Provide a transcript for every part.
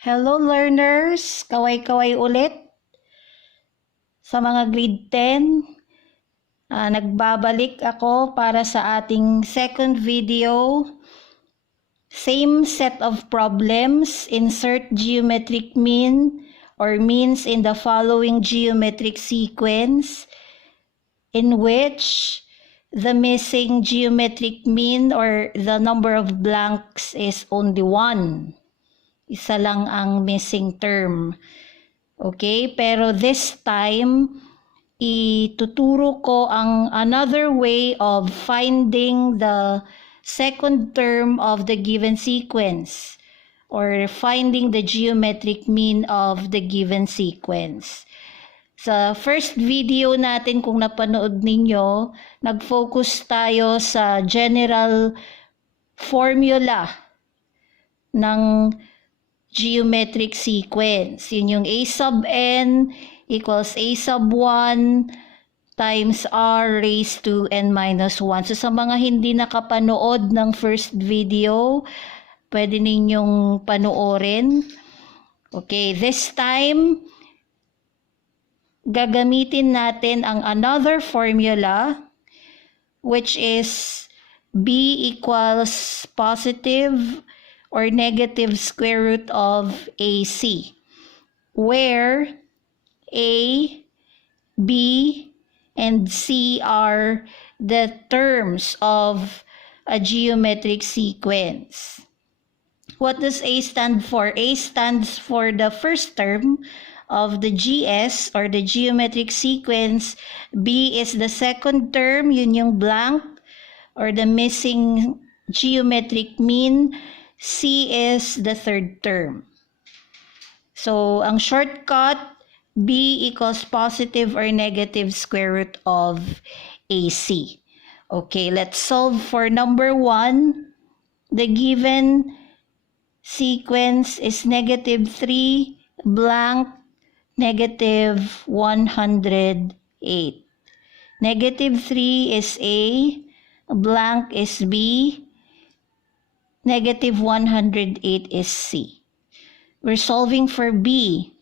Hello learners! Kaway-kaway ulit sa mga grade 10. Nagbabalik ako para sa ating second video. Same set of problems. Insert geometric mean or means in the following geometric sequence in which the missing geometric mean or the number of blanks is only 1. Isa lang ang missing term. Okay, pero this time, ituturo ko ang another way of finding the second term of the given sequence or finding the geometric mean of the given sequence. Sa first video natin, kung napanood ninyo, nag-focus tayo sa general formula ng geometric sequence. Yun yung a sub n equals a sub 1 times r raised to n minus 1. So sa mga hindi nakapanood ng first video, pwede ninyong panoorin. Okay, this time, gagamitin natin ang another formula which is b equals positive or negative square root of AC, where A, B, and C are the terms of a geometric sequence. What does A stand for? A stands for the first term of the GS or the geometric sequence. B is the second term, yun yung blank or the missing geometric mean. C is the third term. So, ang shortcut, B equals positive or negative square root of AC. Okay, let's solve for number 1. The given sequence is negative 3, blank, negative 108. Negative 3 is A, blank is B, negative 108 is C. We're solving for B.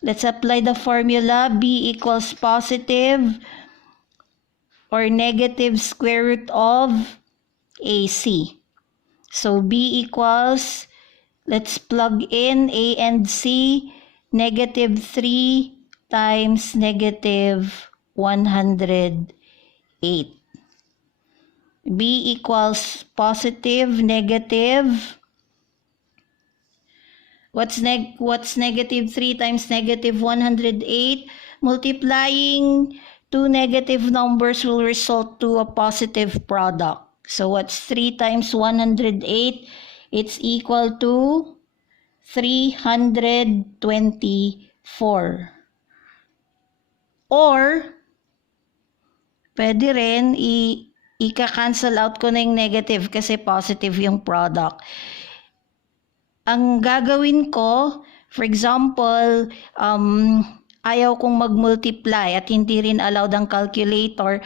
Let's apply the formula. B equals positive or negative square root of AC. So B equals, let's plug in A and C, negative 3 times negative 108. B equals positive, negative. What's negative 3 times negative 108? Multiplying two negative numbers will result to a positive product. So what's 3 times 108? It's equal to 324. Or, pwede rin ika-cancel out ko na yung negative kasi positive yung product. Ang gagawin ko, for example, ayaw kong mag-multiply at hindi rin allowed ang calculator,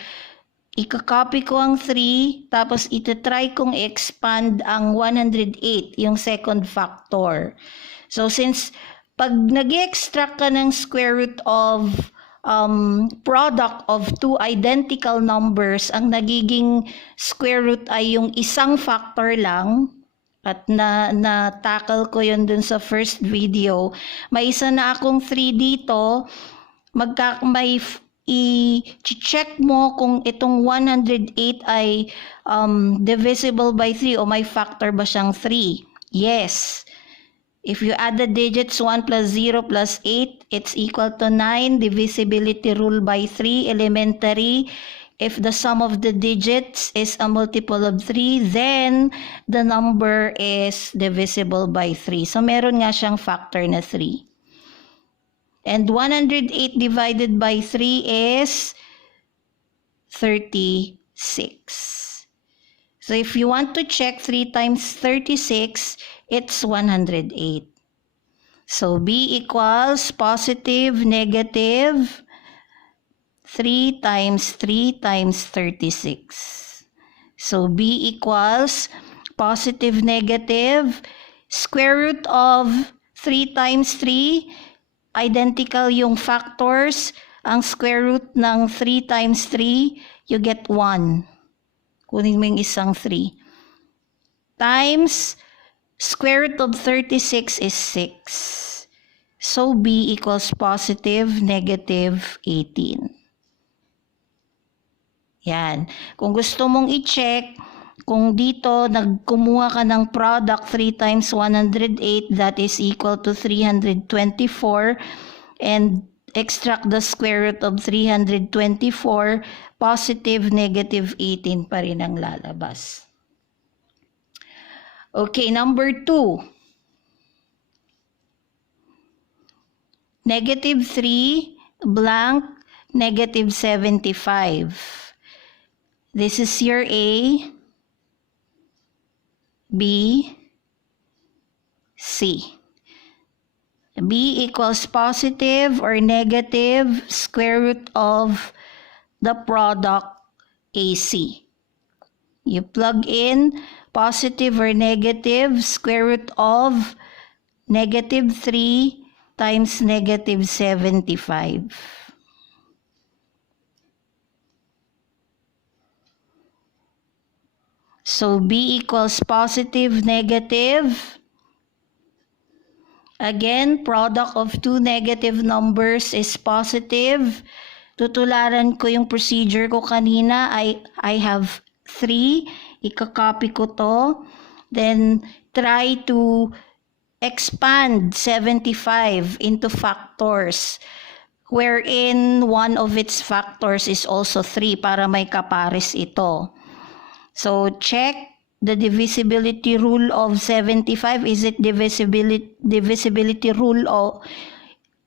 ika-copy ko ang 3, tapos itatry kong i-expand ang 108, yung second factor. So since pag nag-extract ka ng square root of product of two identical numbers, ang nagiging square root ay yung isang factor lang, at na-tackle ko yun dun sa first video. May isa na akong 3 dito, i-check mo kung itong 108 ay divisible by 3 o may factor ba siyang 3. Yes. If you add the digits 1 plus 0 plus 8, it's equal to 9. Divisibility rule by 3, elementary. If the sum of the digits is a multiple of 3, then the number is divisible by 3. So meron nga siyang factor na 3. And 108 divided by 3 is 36. So if you want to check 3 times 36, it's 108. So B equals positive, negative, 3 times 3 times 36. So B equals positive, negative, square root of 3 times 3, identical yung factors. Ang square root ng 3 times 3, you get 1. Kunin mo yung isang 3. Times square root of 36 is 6. So B equals positive, negative 18. Yan. Kung gusto mong i-check, kung dito nagkumuha ka ng product 3 times 108, that is equal to 324, and extract the square root of 324, positive, negative 18 pa rin ang lalabas. Okay, number 2. Negative 3, blank, negative 75. This is your A, B, C. B equals positive or negative square root of the product AC. You plug in positive or negative square root of negative 3 times negative 75. So B equals positive, negative. Again, product of two negative numbers is positive. Tutularan ko yung procedure ko kanina. I have 3. Ika-copy ko to. Then, try to expand 75 into factors, wherein one of its factors is also 3 para may kapares ito. So, check the divisibility rule of 75. Is it divisibility rule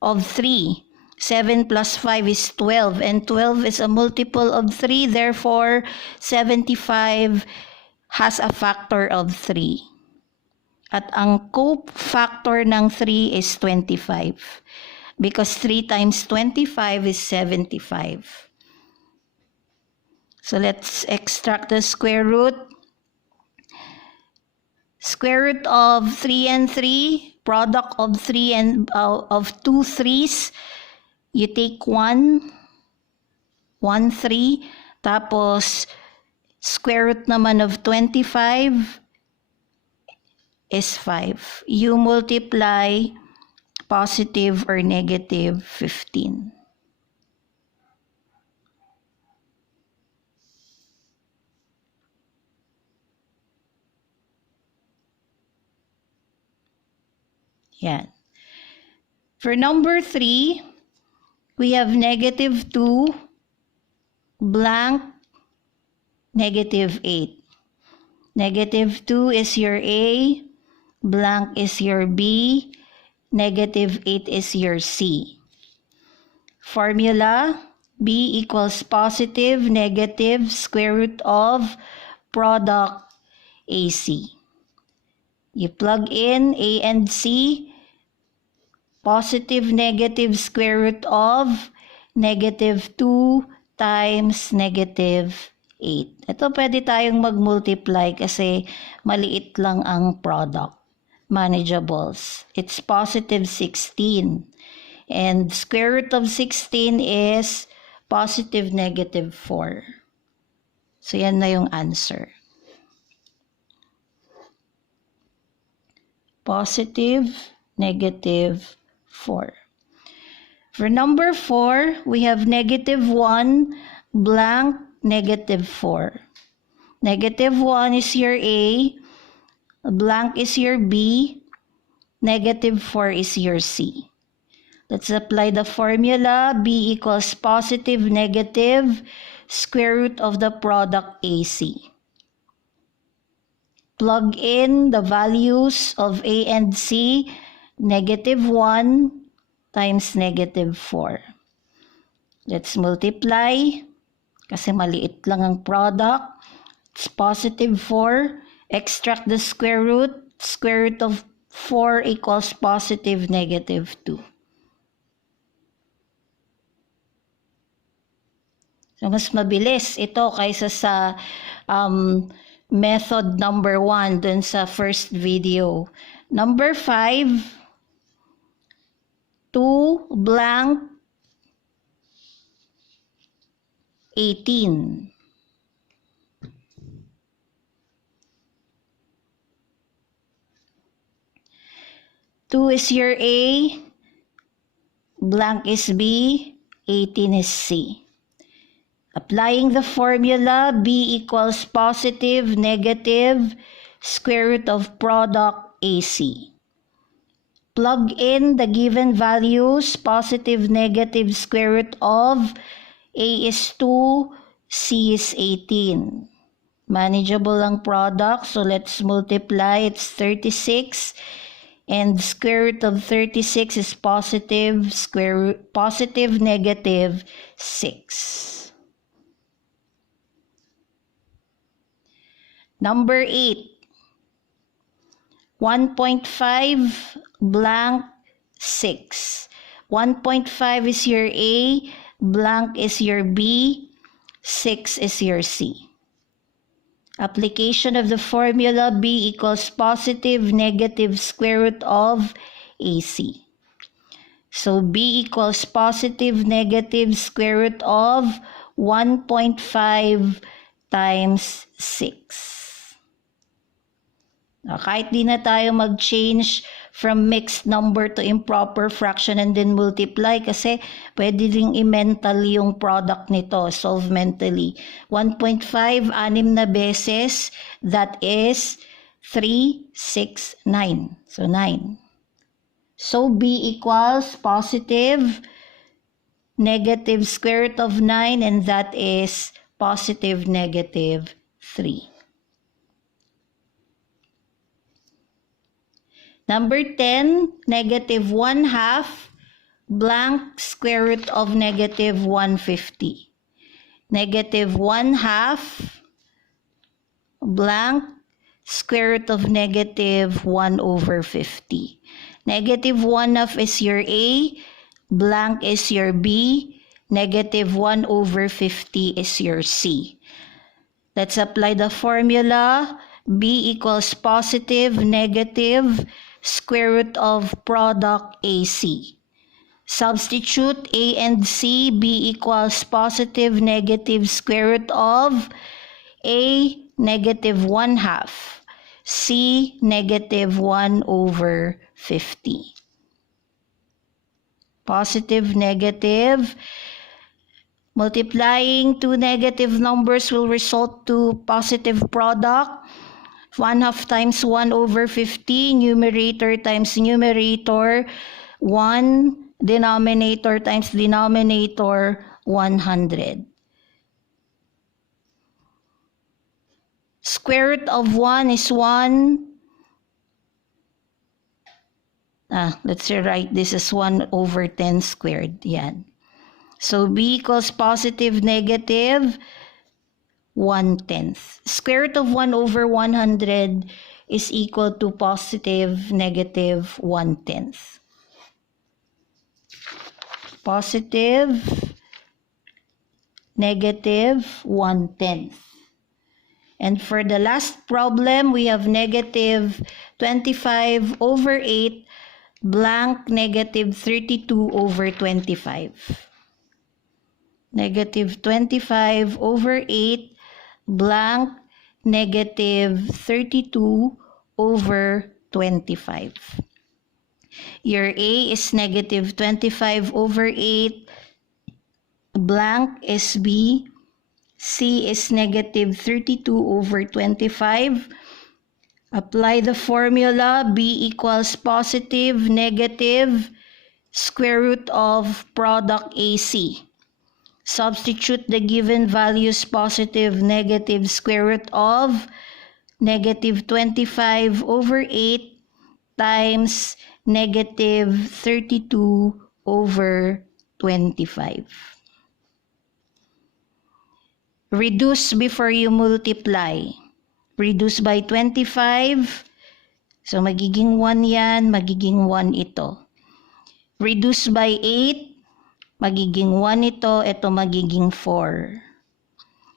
of 3? 7 plus 5 is 12, and 12 is a multiple of 3. Therefore, 75 has a factor of 3. At ang cofactor ng 3 is 25. Because 3 times 25 is 75. So let's extract the square root. Square root of 3 and 3, product of 3 and of 2 3s, you take 1, 1 3, tapos square root naman of 25 is 5. You multiply positive or negative 15. Yan. For number 3, we have negative 2, blank, negative 8. Negative 2 is your A, blank is your B, negative 8 is your C. Formula, B equals positive, negative, square root of product AC. You plug in A and C, positive, negative, square root of negative 2 times negative 8. Ito pwede tayong mag-multiply kasi maliit lang ang product. Manageables. It's positive 16. And square root of 16 is positive negative 4. So yan na yung answer. Positive, negative 4. For number 4, we have negative 1, blank, negative 4. Negative 1 is your A, blank is your B, negative 4 is your C. Let's apply the formula. B equals positive, negative, square root of the product AC. Plug in the values of A and C, negative 1 times negative 4. Let's multiply, kasi maliit lang ang product. It's positive 4. Extract the square root. Square root of 4 equals positive negative 2. So, mas mabilis ito kaysa sa method number 1 dun sa first video. Number 5, 2 blank 18. Two is your A, blank is B, 18 is C. Applying the formula, B equals positive, negative, square root of product AC. Plug in the given values, positive, negative, square root of A is 2, C is 18. Manageable ang product, so let's multiply. It's 36. And square root of 36 is positive, positive, negative 6. Number 8. 1.5 blank 6. 1.5 is your A, blank is your B, 6 is your C. Application of the formula, B equals positive, negative, square root of AC. So B equals positive, negative, square root of 1.5 times 6. Kahit di na tayo mag-change from mixed number to improper fraction and then multiply kasi pwede ring i-mental yung product nito, solve mentally. 1.5, 6 na beses, that is 3, 6, 9. So 9. So B equals positive, negative square root of 9, and that is positive, negative 3. Number 10, negative 1/2 blank square root of negative 150. Negative 1/2 blank square root of negative 1/50. Negative 1/2 is your A, blank is your B, negative 1/50 is your C. Let's apply the formula. B equals positive, negative, square root of product AC. Substitute A and C. B equals positive, negative, square root of A, negative 1/2. C, negative 1/50. Positive, negative. Multiplying two negative numbers will result to positive product. 1/2 times 1/50, numerator times numerator, 1, denominator times denominator, 100. Square root of 1 is 1. Let's rewrite this as 1/10 squared. Yan. So B equals positive, negative 1/10. Square root of 1/100 is equal to positive, negative 1/10. Positive, negative 1/10. And for the last problem, we have negative 25/8 blank negative 32/25. Negative 25/8 blank negative 32/25. Your A is negative 25/8, blank is B, C is negative 32/25. Apply the formula, B equals positive, negative, square root of product AC. Substitute the given values, positive, negative, square root of negative 25/8 times negative 32/25. Reduce before you multiply. Reduce by 25. So magiging 1 yan, magiging 1 ito. Reduce by 8. Magiging 1 ito magiging 4.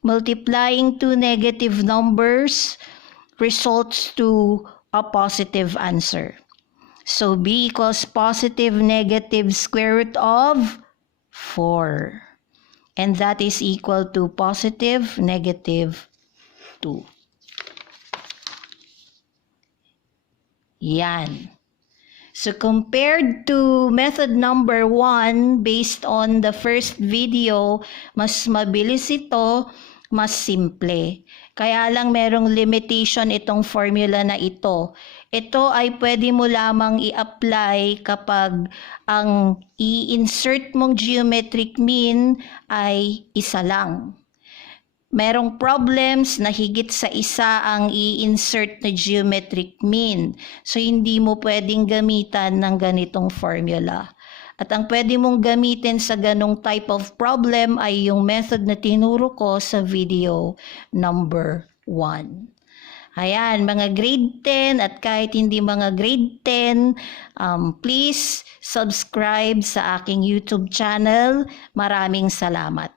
Multiplying two negative numbers results to a positive answer. So b equals positive negative square root of 4. And that is equal to positive negative 2. Yan. So compared to method number 1, based on the first video, mas mabilis ito, mas simple. Kaya lang merong limitation itong formula na ito. Ito ay pwede mo lamang i-apply kapag ang i-insert mong geometric mean ay isa lang. Merong problems na higit sa isa ang i-insert na geometric mean. So, hindi mo pwedeng gamitan ng ganitong formula. At ang pwede mong gamitin sa ganong type of problem ay yung method na tinuro ko sa video number 1. Ayan, mga grade 10 at kahit hindi mga grade 10, please subscribe sa aking YouTube channel. Maraming salamat.